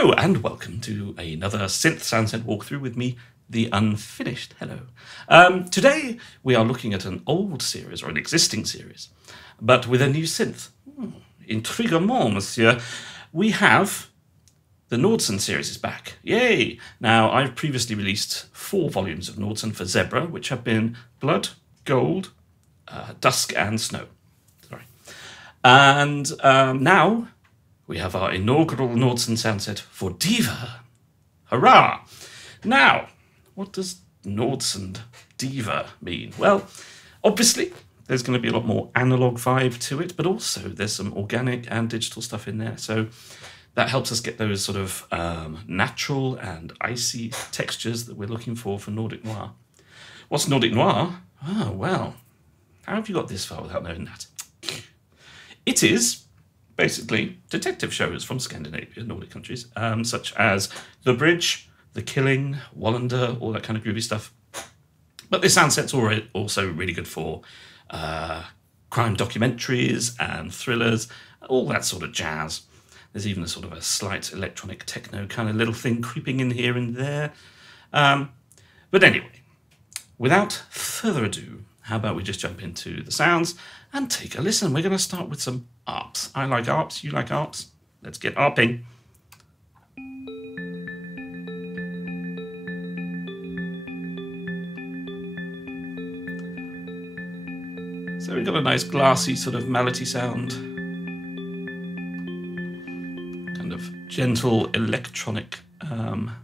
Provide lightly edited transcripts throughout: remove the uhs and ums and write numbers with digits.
Hello and welcome to another synth soundset walkthrough with me, the Unfinished. Hello. Today we are looking at an old series, or an existing series, but with a new synth. Intriguement, monsieur. We have the Nordsund series is back. Yay! Now, I've previously released 4 volumes of Nordsund for Zebra, which have been Blood, Gold, Dusk and Snow. Sorry. And now we have our inaugural Nordsund soundset for Diva. Hurrah! Now, what does Nordsund Diva mean? Well, obviously, there's going to be a lot more analog vibe to it, but also there's some organic and digital stuff in there. So that helps us get those sort of natural and icy textures that we're looking for Nordic Noir. What's Nordic Noir? Oh, well, how have you got this far without knowing that? It is basically detective shows from Scandinavia, Nordic countries, such as The Bridge, The Killing, Wallander, all that kind of groovy stuff. But this soundset's also really good for crime documentaries and thrillers, all that sort of jazz. There's even a sort of a slight electronic techno kind of little thing creeping in here and there. But anyway, without further ado, how about we just jump into the sounds and take a listen. We're going to start with some Arps. I like Arps, you like Arps. Let's get Arping. So we've got a nice glassy sort of malletty sound. Kind of gentle electronic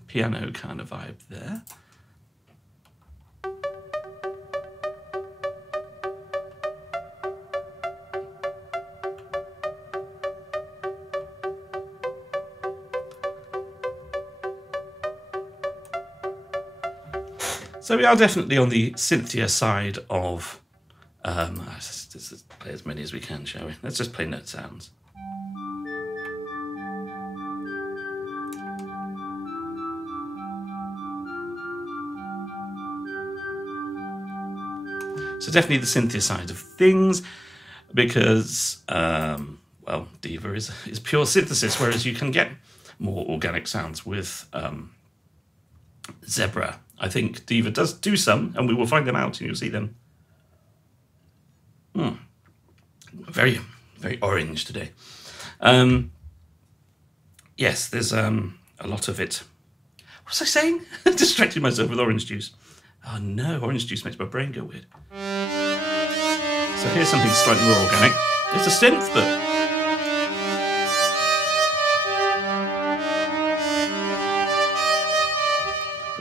piano kind of vibe there. So we are definitely on the synthier side of, let's play as many as we can, shall we? Let's just play note sounds. So definitely the synthier side of things, because, well, Diva is pure synthesis, whereas you can get more organic sounds with Zebra. I think Diva does do some, and we will find them out and you'll see them. Very, very orange today. Yes, there's a lot of it. What was I saying? Distracted myself with orange juice. Oh no, orange juice makes my brain go weird. So here's something slightly more organic. It's a synth, but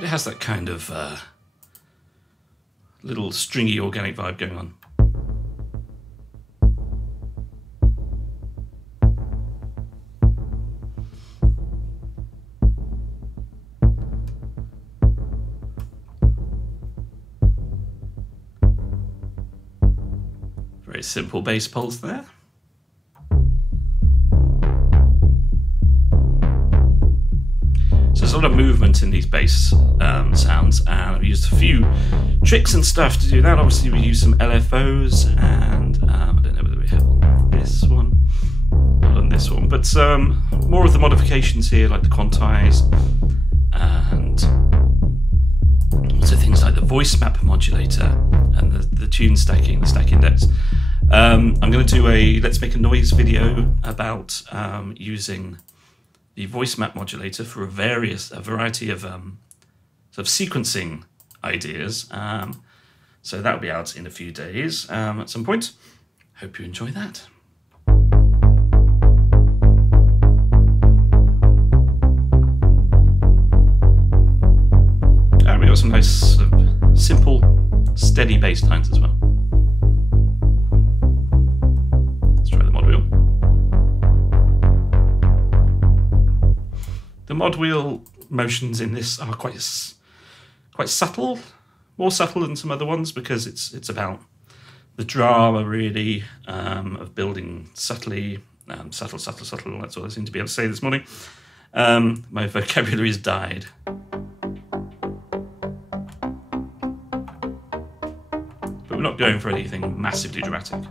it has that kind of little stringy organic vibe going on. Very simple bass pulse there. There's a lot of movement in these bass sounds, and I've used a few tricks and stuff to do that. Obviously we use some LFOs, and I don't know whether we have on this one, not on this one, but more of the modifications here, like the quantize, and also things like the voice map modulator and the tune stacking, the stack index. I'm going to do a Let's Make a Noise video about using the voice map modulator for a variety of sort of sequencing ideas. So that'll be out in a few days at some point. Hope you enjoy that. And we got some nice sort of simple, steady bass lines as well. Let's try the mod wheel. The mod wheel motions in this are quite subtle, more subtle than some other ones, because it's about the drama really of building subtly, subtle. That's all I seem to be able to say this morning. My vocabulary has died. But we're not going for anything massively dramatic.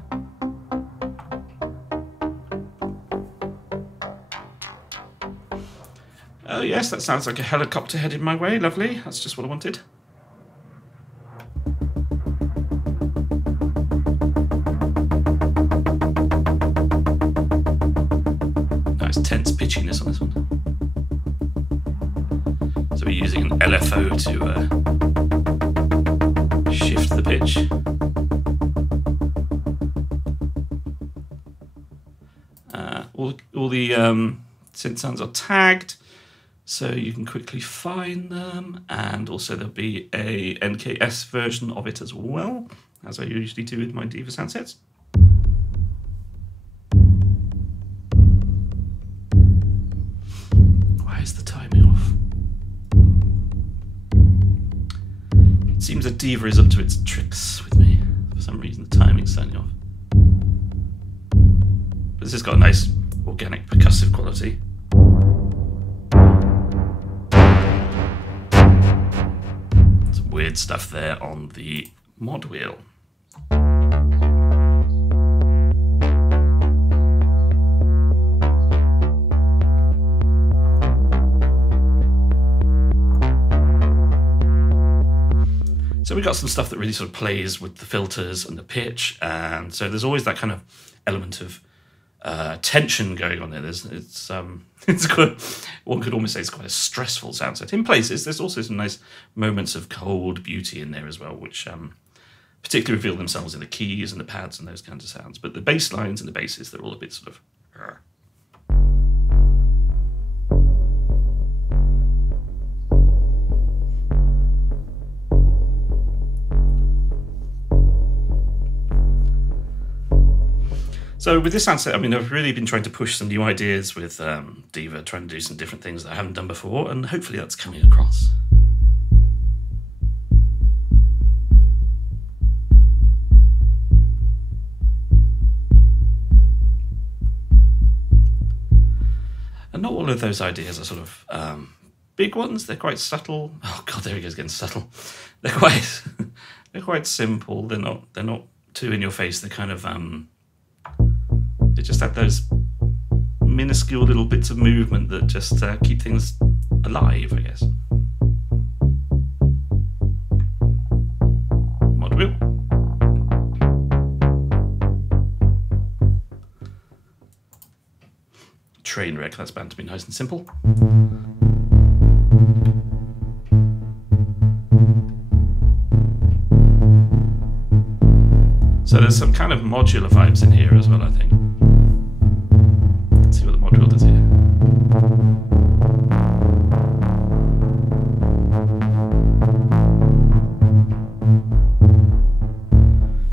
Oh yes, that sounds like a helicopter headed my way. Lovely. That's just what I wanted. Nice tense pitchiness on this one. So we're using an LFO to shift the pitch. All the synth sounds are tagged, so you can quickly find them, and also there'll be a NKS version of it as well, as I usually do with my Diva Soundsets. Why is the timing off? It seems that Diva is up to its tricks with me. For some reason the timing's slightly off. But this has got a nice organic percussive quality. Some weird stuff there on the mod wheel. So we got some stuff that really sort of plays with the filters and the pitch, and so there's always that kind of element of tension going on there. It's quite, one could almost say it's quite a stressful sound set. In places, there's also some nice moments of cold beauty in there as well, which particularly reveal themselves in the keys and the pads and those kinds of sounds. But the bass lines and the basses, they're all a bit sort of... So with this sound set, I mean, I've really been trying to push some new ideas with Diva, trying to do some different things that I haven't done before, and hopefully that's coming across. And not all of those ideas are sort of big ones. They're quite subtle. Oh God, there he goes again, subtle. They're quite simple. They're not too in your face. They're kind of they just have those minuscule little bits of movement that just keep things alive, I guess. Mod wheel. Train wreck, that's bound to be nice and simple. So there's some kind of modular vibes in here as well, I think. Let's see what the module does here.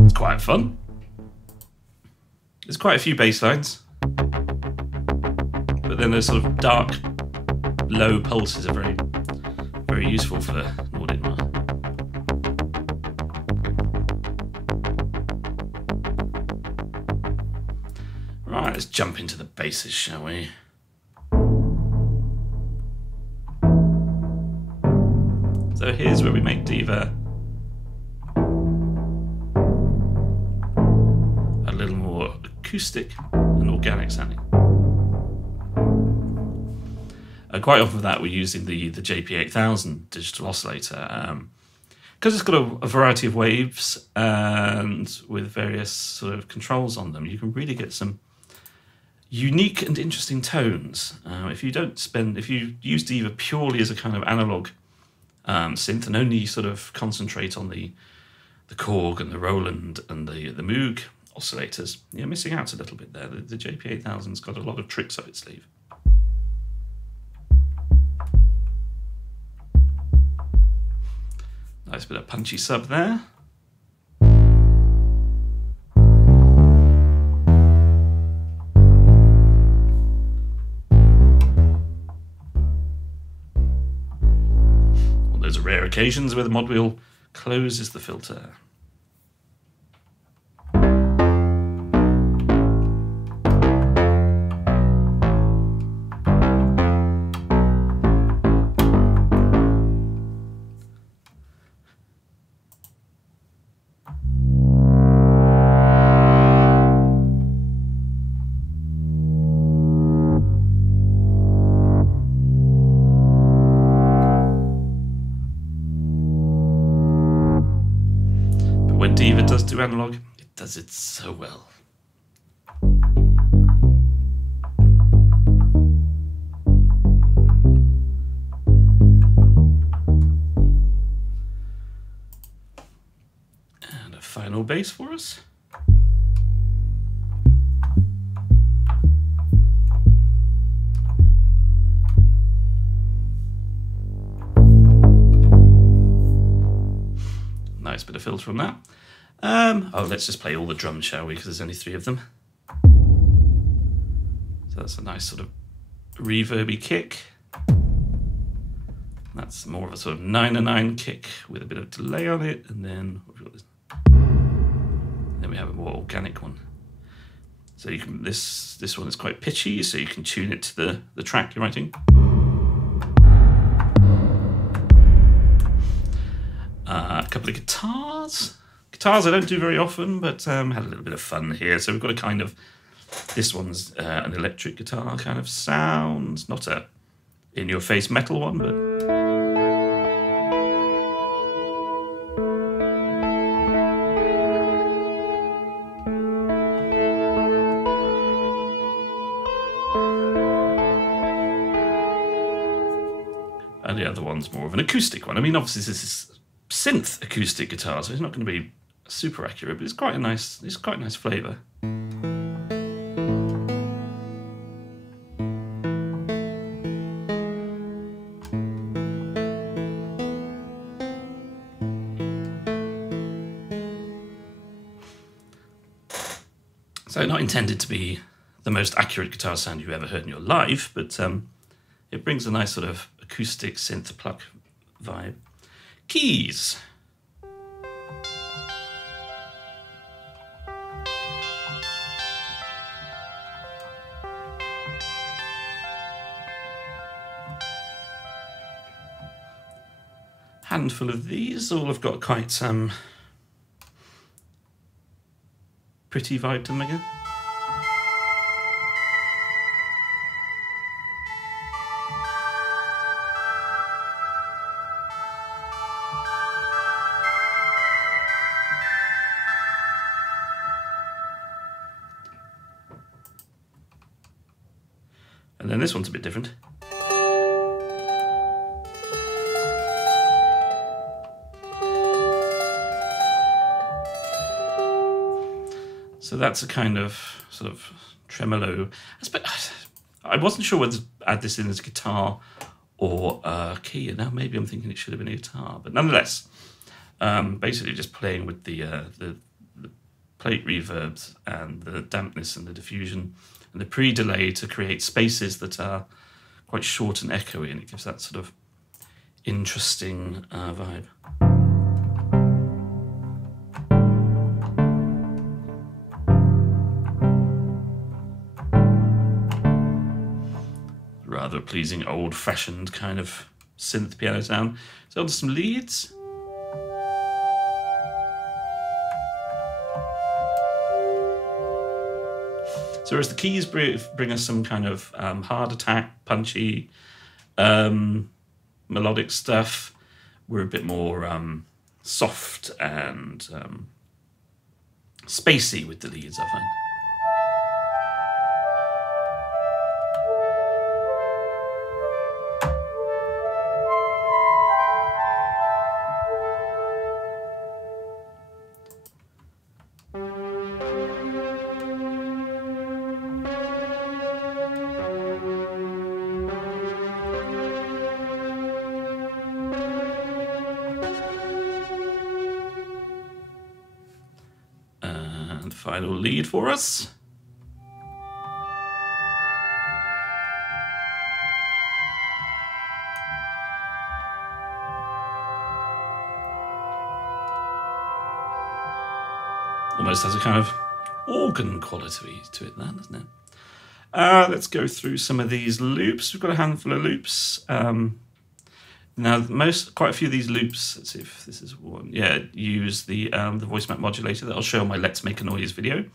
It's quite fun. There's quite a few bass lines, but then those sort of dark, low pulses are very, very useful for the Nordic mark. Right, let's jump into the basses, shall we? So here's where we make Diva a little more acoustic and organic sounding. Quite often for that we're using the JP8000 digital oscillator because it's got a variety of waves and with various sort of controls on them, you can really get some unique and interesting tones. If you use Diva purely as a kind of analog synth and only sort of concentrate on the Korg and the Roland and the Moog oscillators, you're missing out a little bit there. The JP8000's got a lot of tricks up its sleeve. Nice bit of punchy sub there. Well, those are rare occasions where the mod wheel closes the filter. Diva does do analog, it does it so well. And a final bass for us. Nice bit of filter from that. Oh, let's just play all the drums, shall we? Because there's only 3 of them. So that's a nice sort of reverby kick. That's more of a sort of 9/9 kick with a bit of delay on it, and then we have a more organic one. So you can this one is quite pitchy, so you can tune it to the track you're writing. A couple of guitars. Guitars I don't do very often, but had a little bit of fun here. So we've got a kind of, this one's an electric guitar kind of sound, not a in-your-face metal one, but and the other one's more of an acoustic one. I mean, obviously this is synth acoustic guitar, so it's not going to be super accurate, but it's quite a nice flavour. So not intended to be the most accurate guitar sound you've ever heard in your life, but it brings a nice sort of acoustic synth pluck vibe. Keys. Handful of these, all have got quite some pretty vibe to them again. And then this one's a bit different. So that's a kind of sort of tremolo. I wasn't sure whether to add this in as a guitar or a key. Now maybe I'm thinking it should have been a guitar, but nonetheless, basically just playing with the plate reverbs and the dampness and the diffusion and the pre-delay to create spaces that are quite short and echoey, and it gives that sort of interesting vibe. Rather pleasing old-fashioned kind of synth piano sound. So on to some leads. So whereas the keys bring us some kind of hard attack, punchy, melodic stuff, we're a bit more soft and spacey with the leads, I find. Final lead for us. Almost has a kind of organ quality to it, that, doesn't it? Let's go through some of these loops. We've got a handful of loops. Now, quite a few of these loops, let's see if this is one, yeah, use the voice map modulator that I'll show on my Let's Make a Noise video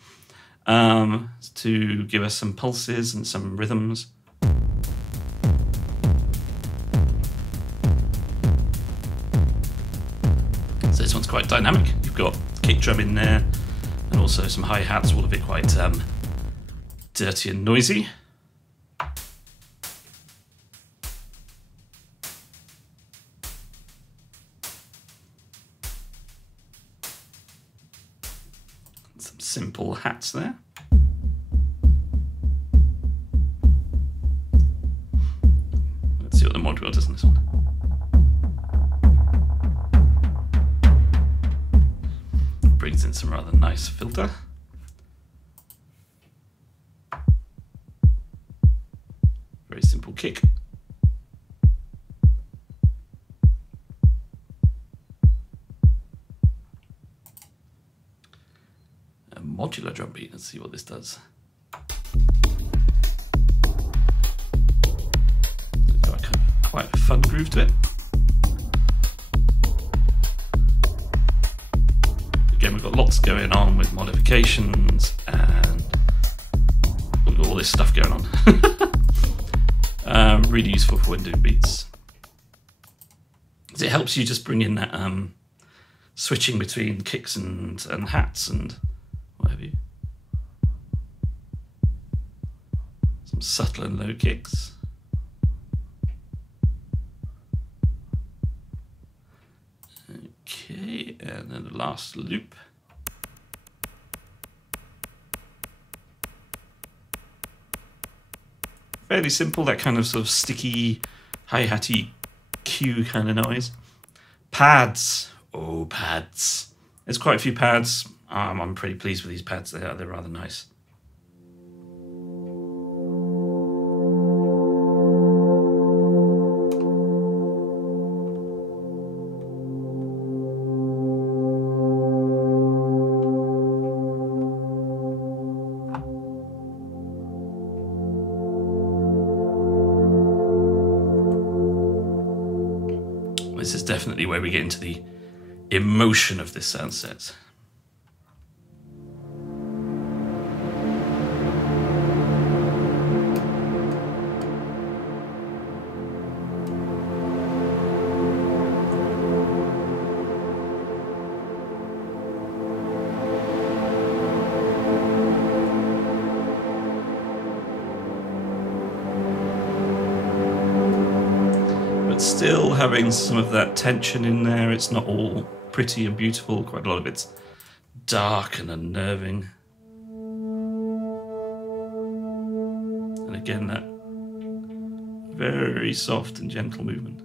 to give us some pulses and some rhythms. So this one's quite dynamic. You've got kick drum in there, and also some hi-hats, all of it quite dirty and noisy. Some simple hats there. Let's see what the module does in this one. Brings in some rather nice filter. Very simple kick. A modular drum beat. Let's see what this does. It's got quite a fun groove to it. Again, we've got lots going on with modifications and we've got all this stuff going on. Really useful for when doing beats. It helps you just bring in that switching between kicks and hats and what have you. Some subtle and low kicks. Okay, and then the last loop. Fairly simple, that kind of sort of sticky, hi-hatty cue kind of noise. Pads. Oh, pads. There's quite a few pads. I'm pretty pleased with these pads. They're rather nice. This is definitely where we get into the emotion of this sound set. Still having some of that tension in there. It's not all pretty and beautiful. Quite a lot of it's dark and unnerving. And again, that very soft and gentle movement.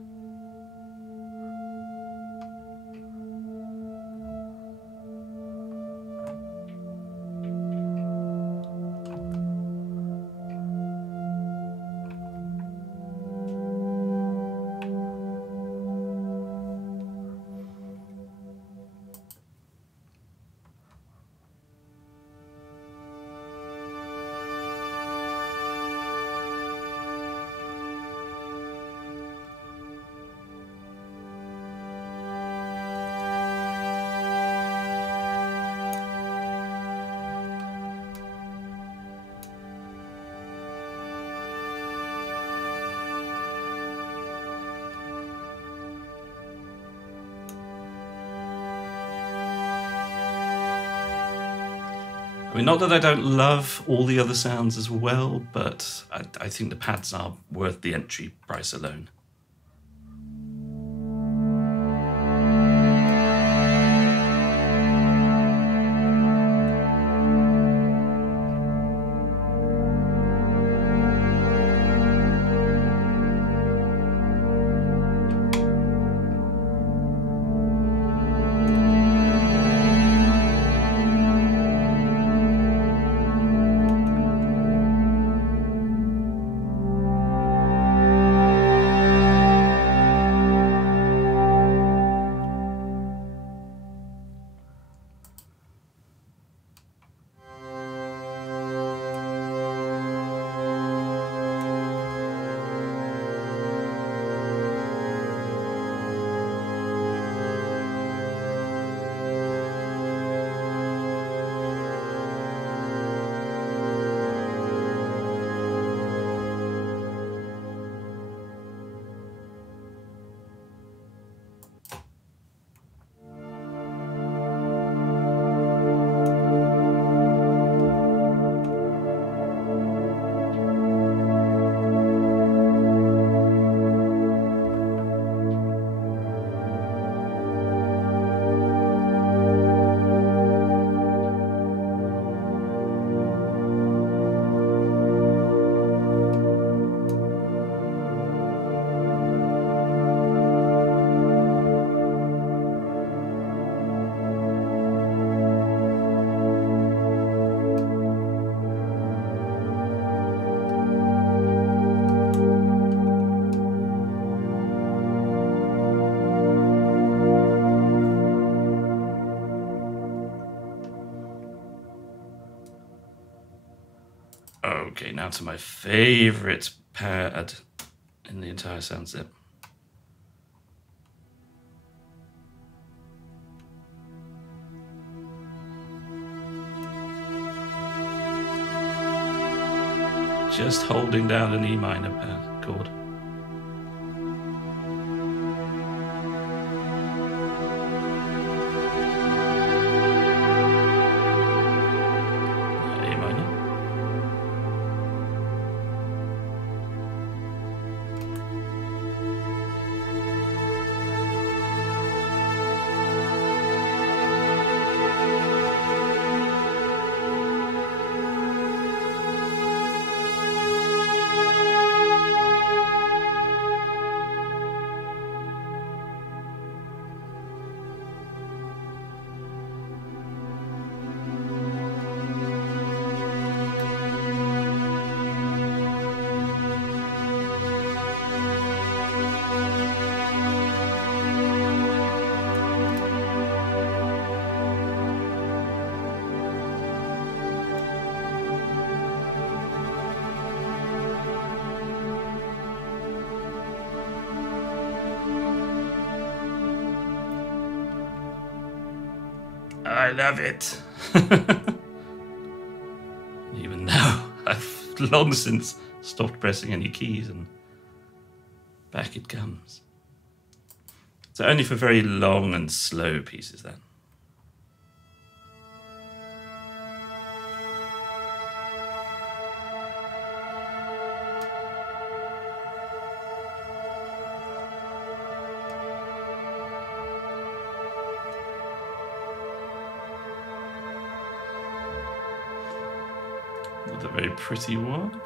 I mean, not that I don't love all the other sounds as well, but I think the pads are worth the entry price alone. Okay, now to my favourite pad in the entire soundset. Just holding down an E minor chord. A minor. I love it. Even now, I've long since stopped pressing any keys and back it comes. So only for very long and slow pieces then. Another very pretty one.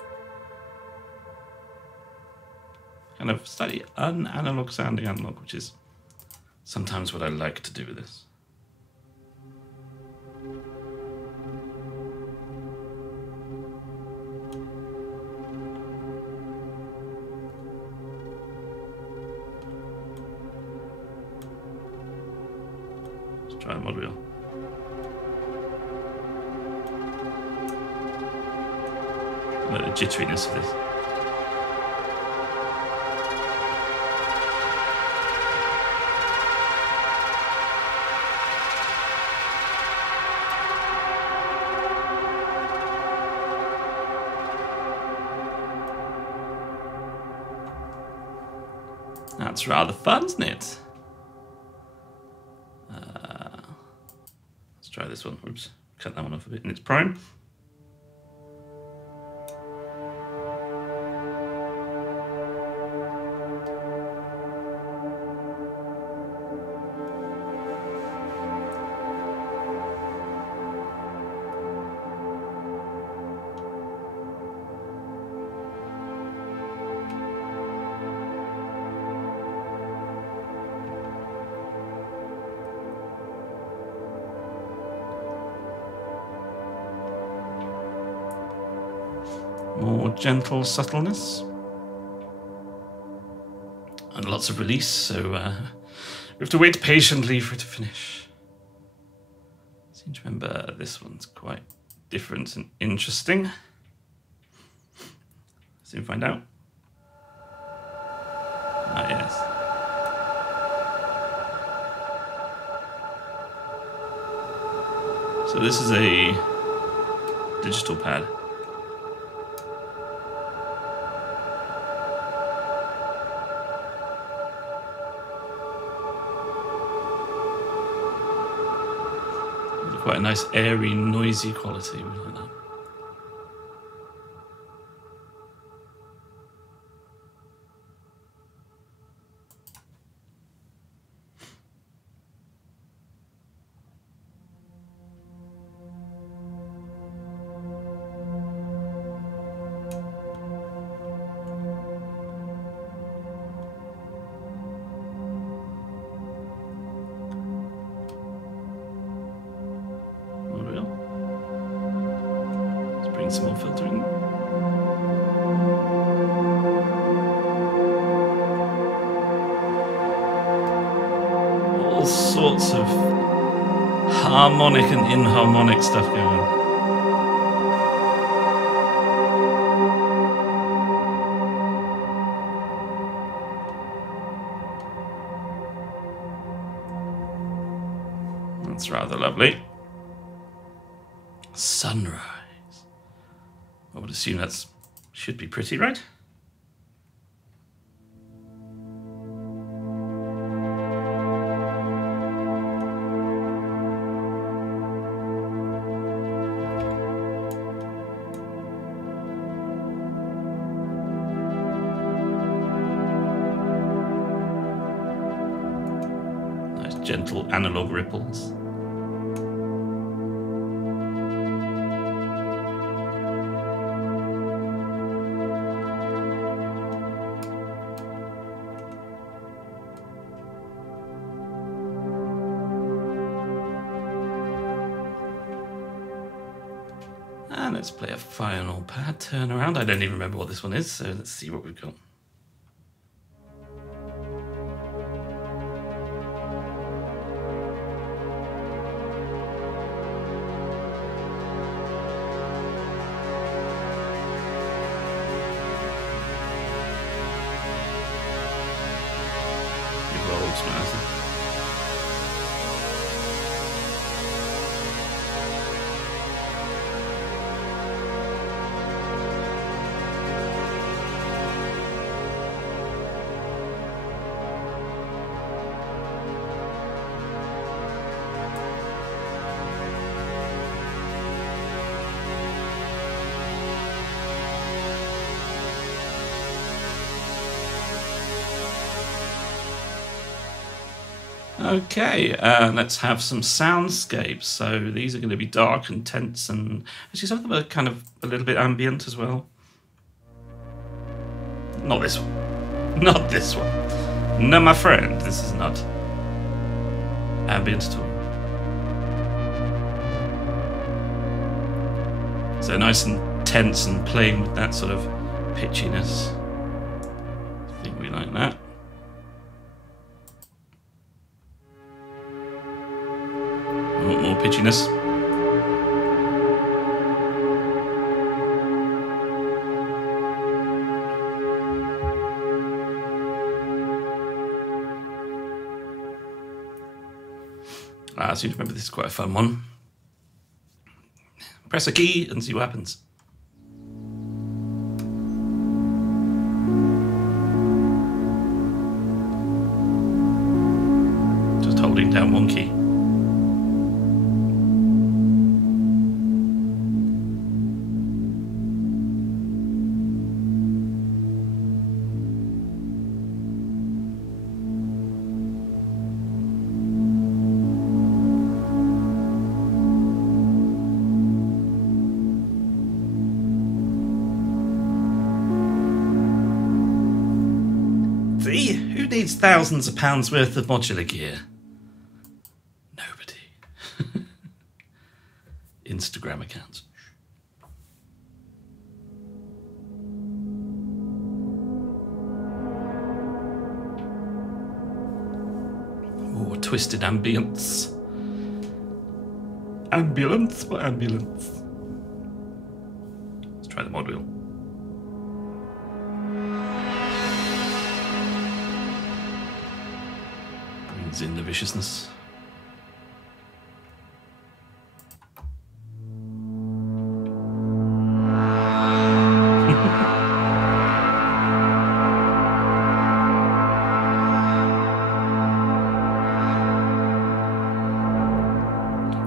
Kind of slightly unanalog sounding analog, which is sometimes what I like to do with this. Let's try a mod wheel. The jitteriness of this. That's rather fun, isn't it? Let's try this one. Oops, cut that one off a bit in its prime. More gentle subtleness. And lots of release, so we have to wait patiently for it to finish. I seem to remember this one's quite different and interesting. Soon find out. Ah, yes. So this is a digital pad. Quite a nice airy, noisy quality. We like that. Some more filtering. All sorts of harmonic and inharmonic stuff going on. That's rather lovely. Sunrise. I would assume that's should be pretty, right? Nice gentle analog ripples. And let's play a final pad turnaround. I don't even remember what this one is, so let's see what we've got. It rolls, man. Okay, let's have some soundscapes. So these are going to be dark and tense, and actually some of them are kind of a little bit ambient as well. Not this one. Not this one. No, my friend, this is not ambient at all. So nice and tense and playing with that sort of pitchiness. I think we like that. More pitchiness. I seem to remember this is quite a fun one. Press a key and see what happens. Just holding down one key. Who needs thousands of pounds worth of modular gear? Nobody. Instagram accounts. Oh, twisted ambience. Ambulance for ambulance. Let's try the mod wheel. In the viciousness.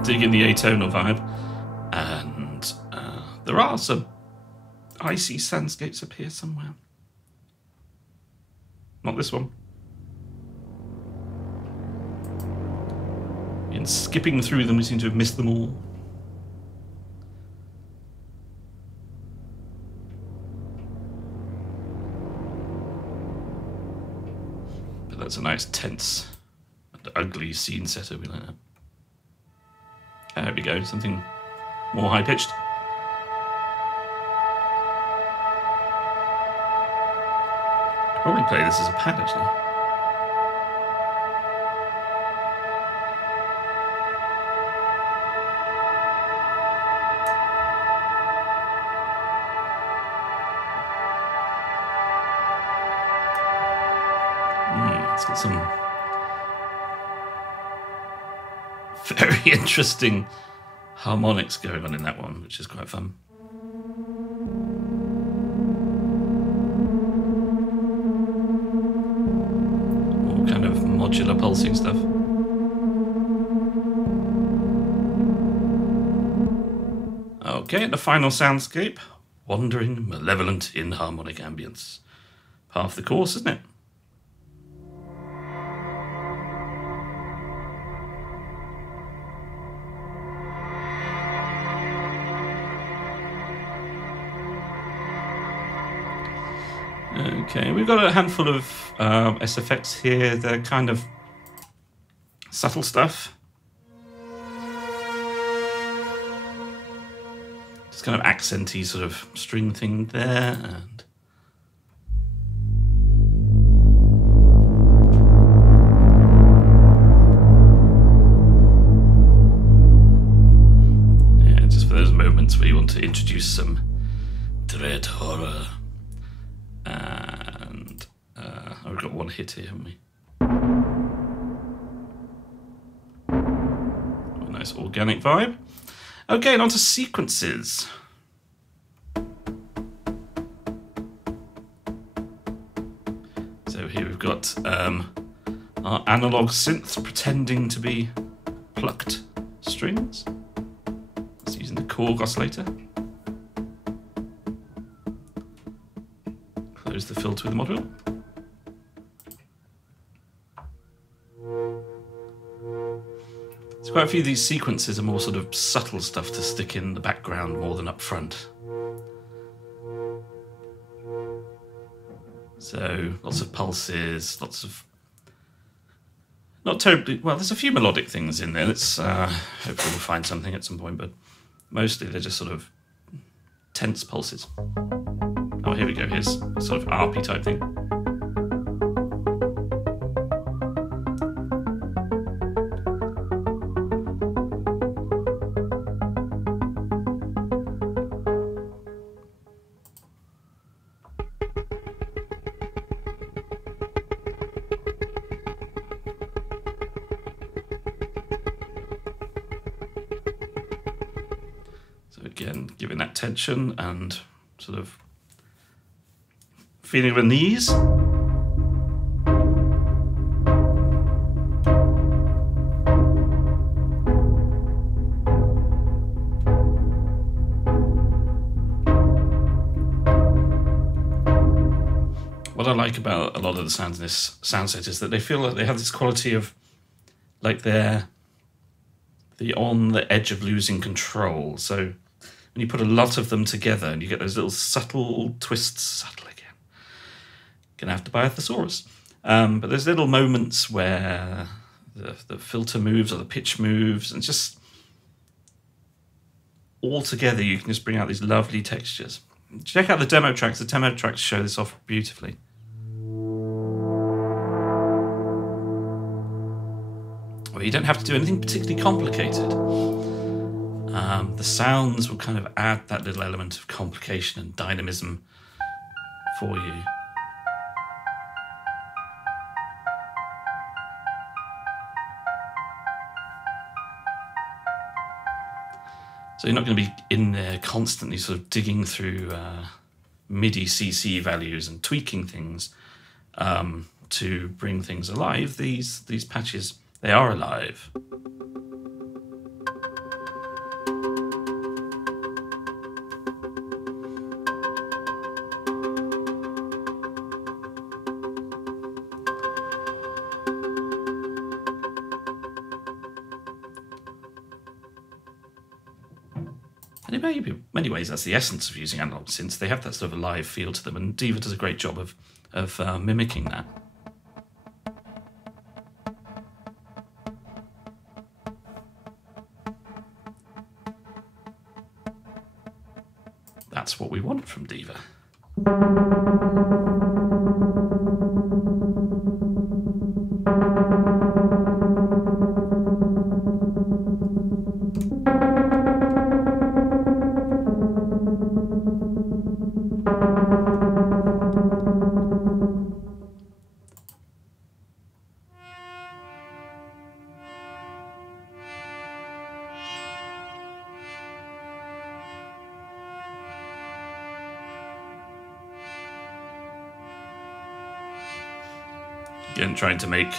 Digging the atonal vibe, and there are some icy soundscapes up here somewhere. Not this one. In skipping through them, we seem to have missed them all. But that's a nice, tense and ugly scene setter. We like that. There we go, something more high-pitched. Probably play this as a pad, actually. It's got some very interesting harmonics going on in that one, which is quite fun. All kind of modular pulsing stuff. Okay, the final soundscape, wandering, malevolent, inharmonic ambience. Half the course, isn't it? Okay, we've got a handful of SFX here. They're kind of subtle stuff. Just kind of accenty sort of string thing there, and yeah, just for those moments where you want to introduce some dread horror. And we've got one hit here, haven't we? A nice organic vibe. Okay, and on to sequences. So here we've got our analog synths pretending to be plucked strings. That's using the Korg oscillator. Close the filter with the module. So quite a few of these sequences are more sort of subtle stuff to stick in the background more than up front. So lots of pulses, lots of not terribly well. There's a few melodic things in there. Let's hopefully we'll find something at some point, but mostly they're just sort of tense pulses. Oh, here we go. Here's a sort of Arpy type thing. So again, giving that tension and sort of feeling of a knees. What I like about a lot of the sounds in this sound set is that they feel like they have this quality of like they're on the edge of losing control. So when you put a lot of them together and you get those little subtle twists, subtle again. Gonna have to buy a thesaurus. But there's little moments where the filter moves or the pitch moves, and just all together you can just bring out these lovely textures. Check out the demo tracks. The demo tracks show this off beautifully. Well, you don't have to do anything particularly complicated. The sounds will kind of add that little element of complication and dynamism for you. So you're not going to be in there constantly sort of digging through MIDI CC values and tweaking things to bring things alive. These patches, they are alive. And in many ways, that's the essence of using analog synths. They have that sort of a live feel to them, and Diva does a great job of mimicking that. That's what we want from Diva. Again, trying to make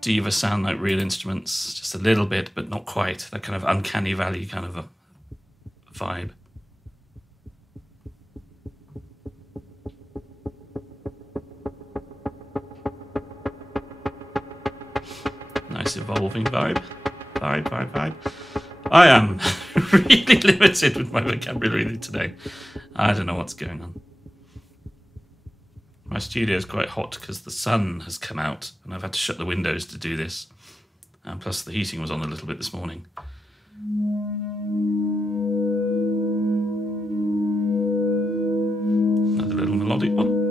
Diva sound like real instruments, just a little bit, but not quite. That kind of uncanny valley kind of a vibe. Nice evolving vibe. Vibe. I am really limited with my vocabulary today. I don't know what's going on. My studio is quite hot because the sun has come out and I've had to shut the windows to do this. And plus the heating was on a little bit this morning. Another little melodic one.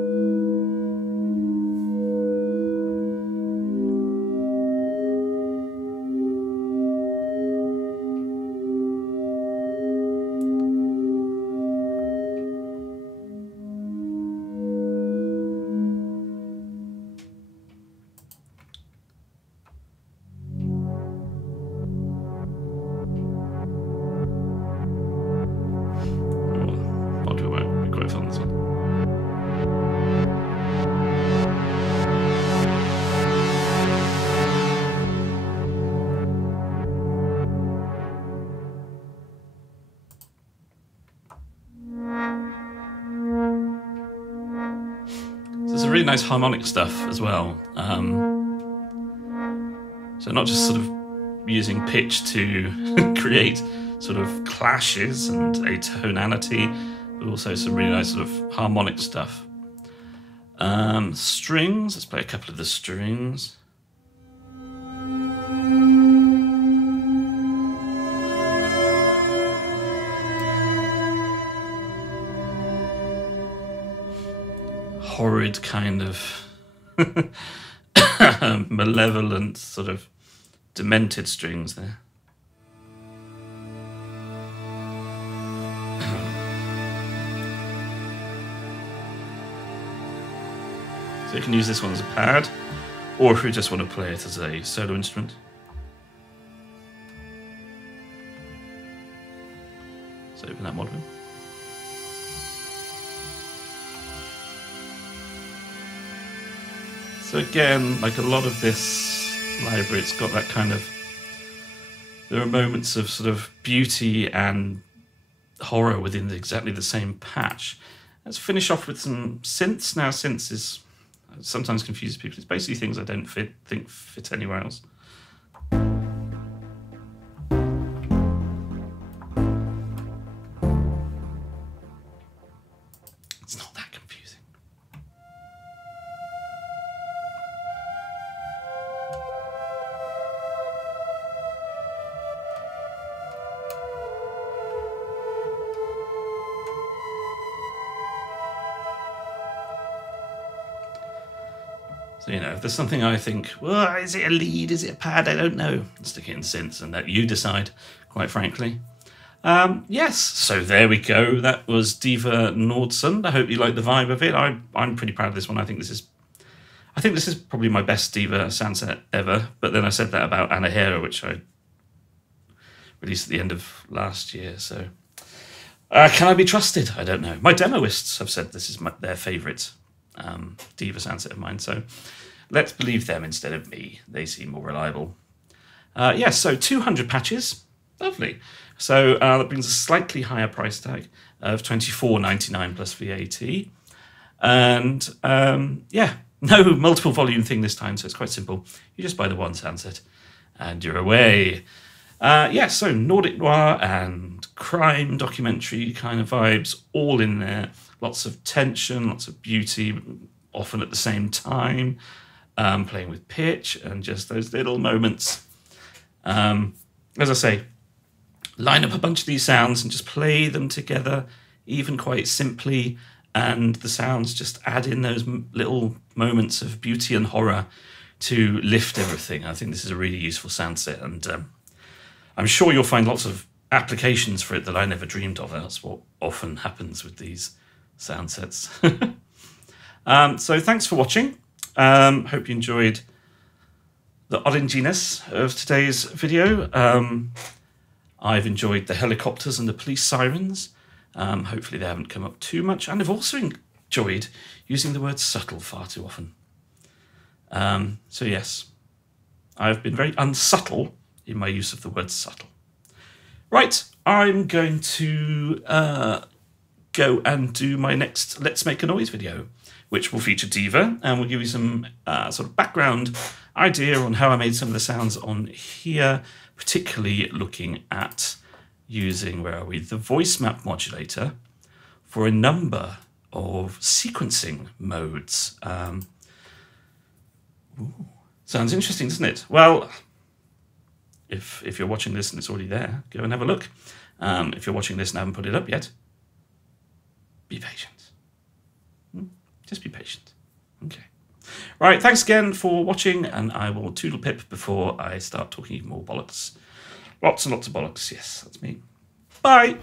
Really nice harmonic stuff as well. So not just sort of using pitch to create sort of clashes and atonality, but also some really nice sort of harmonic stuff. Strings, let's play a couple of the strings. Horrid kind of malevolent sort of demented strings there. So you can use this one as a pad, or if you just want to play it as a solo instrument. So open that mod view. So again, like a lot of this library, it's got that kind of, there are moments of sort of beauty and horror within exactly the same patch. Let's finish off with some synths. Now synths is sometimes confuses people. It's basically things I don't think fit anywhere else. It's not that confusing. So, you know, if there's something I think, well, is it a lead, is it a pad, I don't know. Stick it in synths and let you decide, quite frankly. Yes, so there we go. That was Diva Nordsund. I hope you like the vibe of it. I'm pretty proud of this one. I think this is probably my best Diva soundset ever. But then I said that about Anahera, which I released at the end of last year. So can I be trusted? I don't know. My demoists have said this is their favourite Diva soundset of mine. So let's believe them instead of me. They seem more reliable. Yes, so 200 patches. Lovely. So that brings a slightly higher price tag of $24.99 plus VAT. And yeah, no multiple volume thing this time, so it's quite simple. You just buy the one soundset and you're away. Yeah, so Nordic noir and crime documentary kind of vibes all in there. Lots of tension, lots of beauty, often at the same time. Playing with pitch and just those little moments. As I say, line up a bunch of these sounds and just play them together, even quite simply, and the sounds just add in those little moments of beauty and horror to lift everything. I think this is a really useful sound set, and I'm sure you'll find lots of applications for it that I never dreamed of. That's what often happens with these sound sets. So thanks for watching. Hope you enjoyed the oranginess of today's video. I've enjoyed the helicopters and the police sirens. Hopefully they haven't come up too much. And I've also enjoyed using the word subtle far too often. So yes, I've been very unsubtle in my use of the word subtle. Right, I'm going to go and do my next Let's Make a Noise video, which will feature Diva, and will give you some sort of background idea on how I made some of the sounds on here, particularly looking at using, where are we, the voice map modulator for a number of sequencing modes. Sounds interesting, doesn't it? Well, if you're watching this and it's already there, go and have a look. If you're watching this and haven't put it up yet, be patient. Just be patient. Okay. Right, thanks again for watching, and I will toodle pip before I start talking even more bollocks. Lots and lots of bollocks, yes, that's me. Bye!